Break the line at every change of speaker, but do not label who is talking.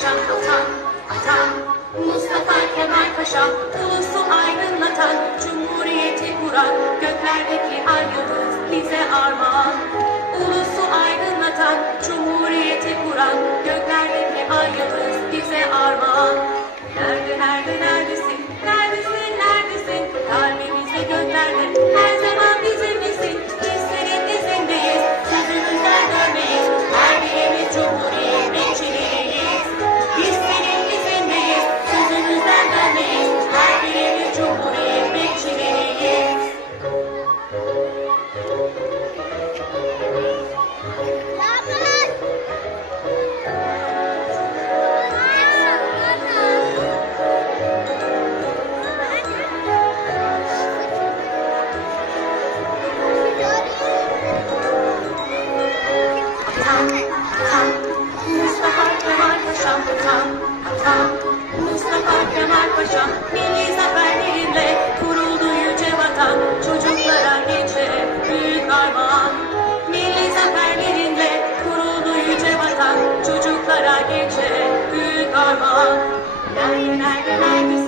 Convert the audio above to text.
Paşa atan, atan Mustafa Kemal Paşa Ulusu aydınlatan Cumhuriyeti kuran Göklerdeki ay yıldız bize armağan. milli zaferlerinle kuruldu yüce vatan. Çocuklara gençlere büyük armağan. Milli zaferlerinle kuruldu yüce vatan. Çocuklara gençlere büyük armağan. Lay lay